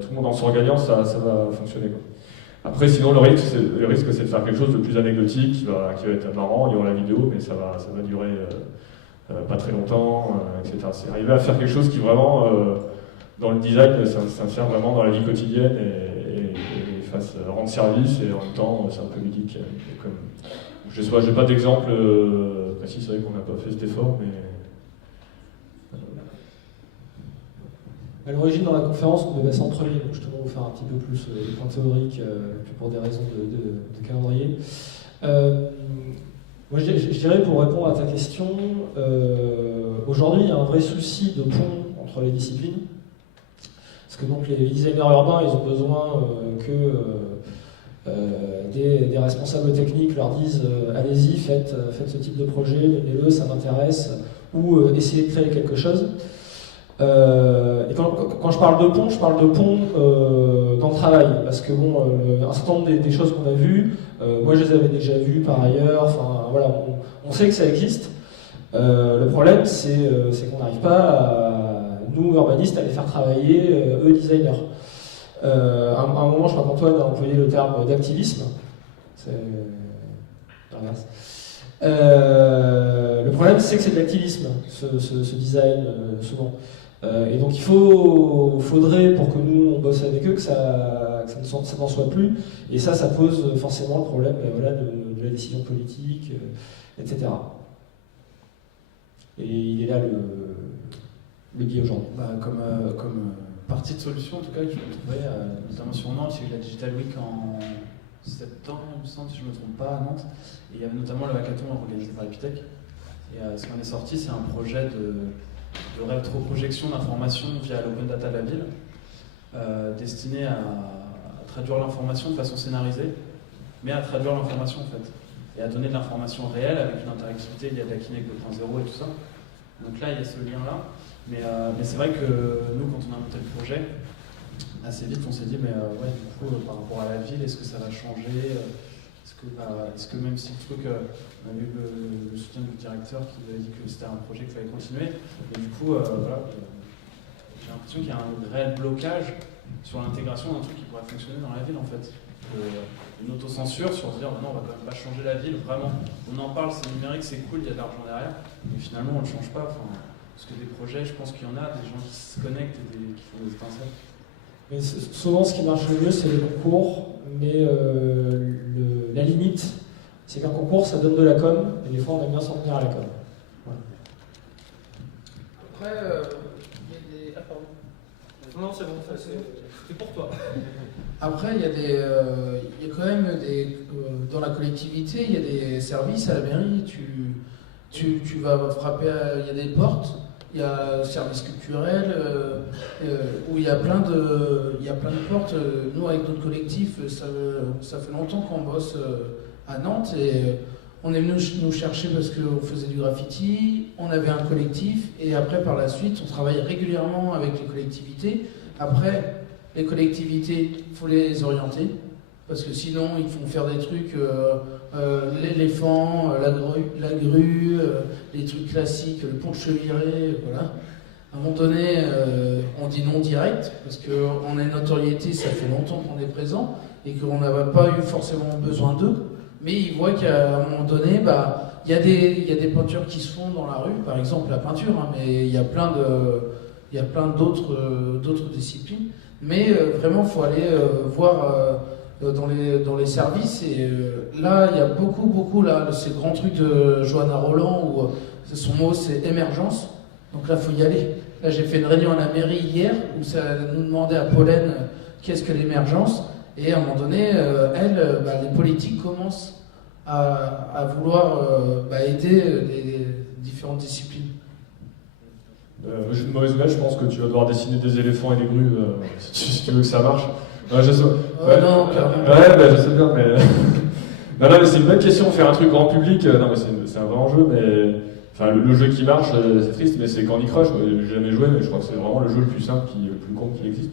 tout le monde en sort gagnant, ça va fonctionner, quoi. Après, sinon, le risque, c'est de faire quelque chose de plus anecdotique, qui va être marrant, il y aura la vidéo, mais ça va durer pas très longtemps, etc. C'est arriver à faire quelque chose qui vraiment, dans le design, s'insère vraiment dans la vie quotidienne et fasse rendre service, et en même temps, c'est un peu ludique. Je n'ai pas d'exemple précis, c'est vrai qu'on n'a pas fait cet effort, mais... À l'origine, dans la conférence, on devait centrer, donc justement vous faire un petit peu plus les points théoriques pour des raisons de calendrier. Moi, je dirais, pour répondre à ta question, aujourd'hui, il y a un vrai souci de pont entre les disciplines. Parce que donc, les designers urbains, ils ont besoin que des responsables techniques leur disent allez-y, faites ce type de projet, menez-le, ça m'intéresse, ou essayez de créer quelque chose. Et quand je parle de pont, dans le travail, parce que un certain nombre des choses qu'on a vues, moi je les avais déjà vues par ailleurs, enfin voilà, on sait que ça existe. Le problème c'est qu'on n'arrive pas à nous, urbanistes, à les faire travailler, eux, designers. À un moment, je crois qu'Antoine a employé le terme d'activisme. C'est l'inverse. Le problème, c'est que c'est de l'activisme, ce design, souvent. Et donc, il faudrait, pour que nous, on bosse avec eux, que ça n'en soit plus. Et ça pose forcément le problème de la décision politique, etc. Et il est là le biais aujourd'hui. Comme partie de solution, en tout cas, que je me trouvais, notamment sur Nantes, il y a eu la Digital Week en septembre, il me semble, si je ne me trompe pas, à Nantes. Et il y avait notamment le hackathon organisé par Epitech. Et ce qu'on est sorti, c'est un projet de rétroprojection d'informations via l'open data de la ville, destiné à traduire l'information de façon scénarisée, mais à traduire l'information en fait, et à donner de l'information réelle avec une interactivité, il y a de la Kinect 2.0 et tout ça. Donc là, il y a ce lien-là. Mais c'est vrai que nous, quand on a monté le projet, assez vite, on s'est dit, mais ouais, du coup, par rapport à la ville, est-ce que ça va changer ? Est-ce que même si le truc, on a eu le soutien du directeur qui nous avait dit que c'était un projet qu'il fallait continuer, et du coup, voilà, j'ai l'impression qu'il y a un réel blocage sur l'intégration d'un truc qui pourrait fonctionner dans la ville en fait. Une autocensure sur se dire, non, on va quand même pas changer la ville, vraiment, on en parle, c'est numérique, c'est cool, il y a de l'argent derrière, mais finalement on ne le change pas. Parce que des projets, je pense qu'il y en a, des gens qui se connectent et qui font des étincelles. Mais souvent, ce qui marche le mieux, c'est les concours, mais la limite, c'est qu'un concours, ça donne de la com, et des fois, on aime bien s'en tenir à la com. Voilà. Après, il y a des... Ah, pardon. Non, c'est bon, c'est pour toi. Après, il y a quand même dans la collectivité, il y a des services à la mairie, tu vas frapper, il y a des portes, il y a services culturels, où il y a plein de portes. Nous, avec notre collectif, ça fait longtemps qu'on bosse à Nantes et on est venu nous chercher parce qu'on faisait du graffiti, on avait un collectif et après, par la suite, on travaille régulièrement avec les collectivités. Après, les collectivités, il faut les orienter parce que sinon, ils font faire des trucs, l'éléphant, la grue, les trucs classiques, le pont de Cheviré, voilà. À un moment donné, on dit non direct, parce qu'on a une notoriété, ça fait longtemps qu'on est présent, et qu'on n'avait pas eu forcément besoin d'eux, mais ils voient qu'à un moment donné, il y a des peintures qui se font dans la rue, par exemple la peinture, hein, mais il y a plein d'autres disciplines, mais vraiment, il faut aller voir... dans les services et là il y a beaucoup là ces grands trucs de Johanna Roland où son mot c'est émergence, donc là il faut y aller. Là j'ai fait une réunion à la mairie hier où ça nous demandait à Pollen qu'est-ce que l'émergence et à un moment donné les politiques commencent à vouloir aider les différentes disciplines. J'ai une mauvaise nouvelle, je pense que tu vas devoir dessiner des éléphants et des grues si tu veux que ça marche. Ouais, je sais. Non, je sais bien, mais. non, mais c'est une bonne question, faire un truc grand public. Non, mais c'est un vrai enjeu, mais. Enfin, le jeu qui marche, c'est triste, mais c'est Candy Crush. J'ai jamais joué, mais je crois que c'est vraiment le jeu le plus simple, le plus con qui existe.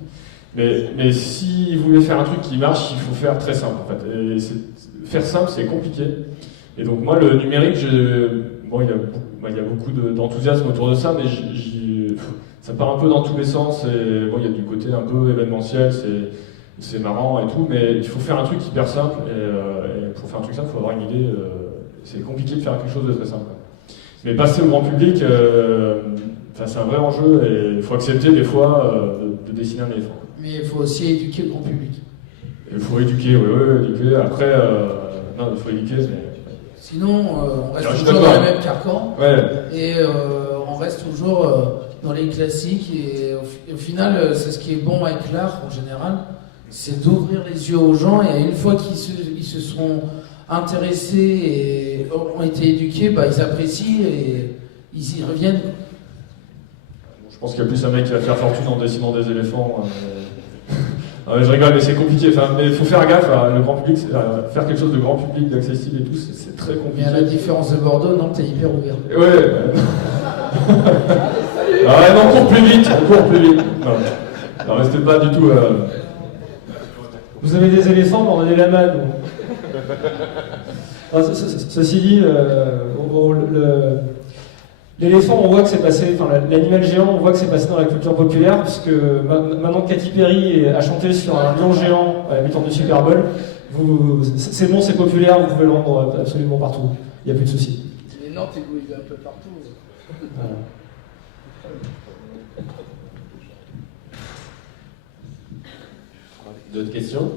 Mais si vous voulez faire un truc qui marche, il faut faire très simple, en fait. Et faire simple, c'est compliqué. Et donc, moi, le numérique, il y a beaucoup d'enthousiasme autour de ça, mais ça part un peu dans tous les sens. Et bon, il y a du côté un peu événementiel, c'est marrant et tout, mais il faut faire un truc hyper simple, et pour faire un truc simple, il faut avoir une idée, c'est compliqué de faire quelque chose de très simple. Mais passer au grand public, c'est un vrai enjeu, et il faut accepter des fois de dessiner un éléphant. Mais il faut aussi éduquer le grand public. Il faut éduquer, oui, éduquer, après, non, il faut éduquer, mais... Sinon, on reste toujours dans les mêmes carcans, et on reste toujours dans les classiques, et au final, c'est ce qui est bon avec l'art en général, c'est d'ouvrir les yeux aux gens, et une fois qu'ils se sont intéressés et ont été éduqués, ils apprécient et ils y reviennent. Je pense qu'il y a plus un mec qui va faire fortune en dessinant des éléphants. Je rigole, mais c'est compliqué. Mais il faut faire gaffe, le grand public, faire quelque chose de grand public, d'accessible et tout, c'est très compliqué. Mais à la différence de Bordeaux, non, t'es hyper ouvert. Ouais. On court plus vite, Non, restez pas du tout... Vous avez des éléphants, mais on a des lamas, nous. Ceci dit, L'éléphant, on voit que c'est passé, enfin l'animal géant, on voit que c'est passé dans la culture populaire, parce que maintenant que Katy Perry a chanté sur un lion géant à la mi-temps du Super Bowl, c'est bon, c'est populaire, vous pouvez le rendre absolument partout. Il n'y a plus de soucis. Les Nantes, il est un peu partout. Voilà. D'autres questions?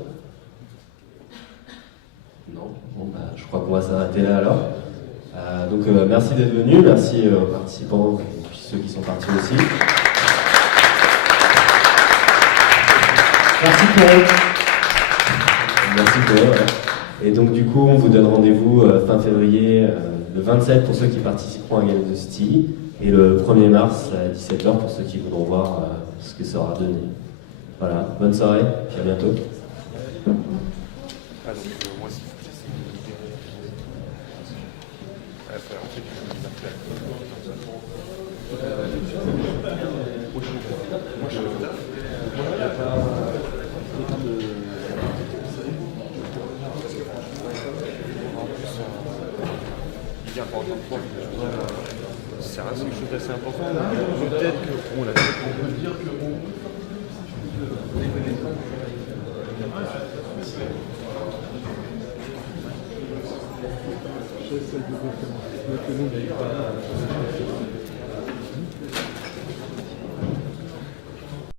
Non. Bon, bah, je crois qu'on va s'arrêter là alors. Donc merci d'être venus, merci aux participants et puis ceux qui sont partis aussi. Merci pour eux. Merci pour eux. Voilà. Et donc du coup, on vous donne rendez-vous fin février, le 27 pour ceux qui participeront à Game of the City, et le 1er mars à 17h pour ceux qui voudront voir ce que ça aura donné. Voilà, bonne soirée, puis à bientôt. C'est quelque chose d'assez important. Peut-être qu'on l'a fait. On peut dire que j'essaie de référencer.